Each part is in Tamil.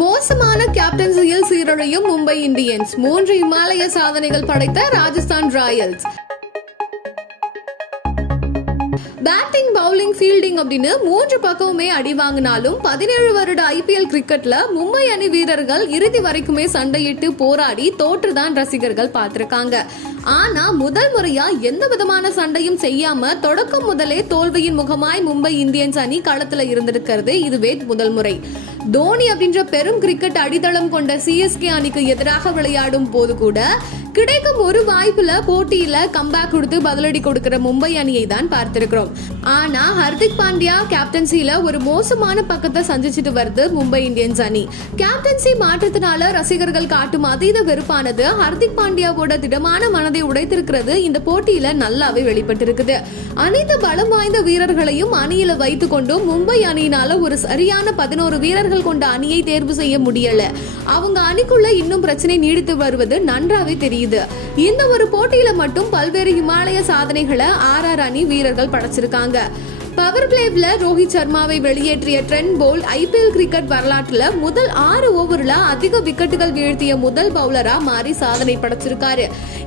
மோசமான கேப்டன்சியில் சீரழியும் மும்பை இந்தியன்ஸ், 3 இமாலய சாதனைகள் படைத்த Rajasthan Royals. Batting, bowling, fielding அப்படின்னு 3 பக்கமுமே அடி வாங்கினாலும் 17 வருட IPL கிரிக்கெட்ல மும்பை அணி வீரர்கள் இறுதி வரைக்குமே சண்டையிட்டு போராடி தோற்றுதான் ரசிகர்கள் பார்த்திருக்காங்க. ஆனா முதல் முறையா எந்த விதமான சண்டையும் செய்யாம தொடக்கம் முதலே தோல்வியின் முகமாய் மும்பை இந்தியன்ஸ் அணி களத்துல இருந்திருக்கிறது இதுவே முதல் முறை. தோனி அப்படின்ற பெரும் கிரிக்கெட் அடித்தளம் கொண்ட CSK அணிக்கு எதிராக விளையாடும் போது கூட கிடைக்கும் ஒரு வாய்ப்புல போட்டியில கம்பேக் கொடுத்து பதிலடி கொடுக்கிற மும்பை அணியை தான் பார்த்திருக்கிறோம். ஆனா ஹர்திக் பாண்டியா கேப்டன்சில ஒரு மோசமான பக்கத்தை சந்திச்சுட்டு வருது மும்பை இந்தியன்ஸ் அணி. கேப்டன்சி மாற்றத்தினால ரசிகர்கள் காட்டும் அதீத வெறுப்பானது ஹர்திக் பாண்டியாவோட திடமான மனதை உடைத்திருக்கிறது இந்த போட்டியில நல்லாவே வெளிப்பட்டிருக்குது. அனைத்து பலம் வாய்ந்த வீரர்களையும் அணியில வைத்துக் கொண்டும் மும்பை அணியினால ஒரு சரியான 11 வீரர்கள் கொண்ட அணியை தேர்வு செய்ய முடியல. அவங்க அணிக்குள்ள இன்னும் பிரச்சனை நீடித்து வருவது நன்றாவே தெரியுது. இந்த ஒரு போட்டியில மட்டும் பல்வேறு இமாலய சாதனைகளை RR அணி வீரர்கள் படைச்சிருக்காங்க. பவர் பிளேவ்ல ரோஹித் சர்மாவை வெளியேற்றிய ட்ரெண்ட் போல்ட் IPL கிரிக்கெட் வரலாற்றுல முதல் 6 ஓவர்ல அதிக விக்கெட்டுகள் வீழ்த்திய முதல் பவுலரா மாறி சாதனை படைச்சிருக்காரு.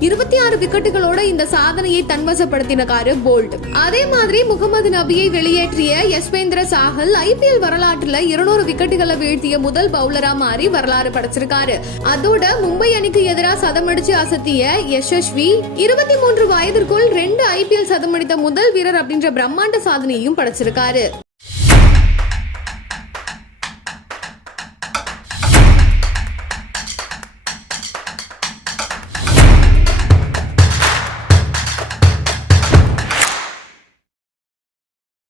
26 விக்கெட்டுகளோட இந்த சாதனையை தன்வசப்படுத்தினாரு போல்ட். அதே மாதிரி முகமது நபியை வெளியேற்றிய யஸ்வேந்திர சாஹல் IPL வரலாற்றுல 200 விக்கெட்டுகளை வீழ்த்திய முதல் பவுலரா மாறி வரலாறு படைச்சிருக்காரு. அதோட மும்பை அணிக்கு எதிராக சதமடிச்சு அசத்திய யசஸ்வி 23 வயதிற்குள் 2 IPL சதமடித்த முதல் வீரர் அப்படின்ற பிரம்மாண்ட சாதனையும் படைச்சிருக்காரு.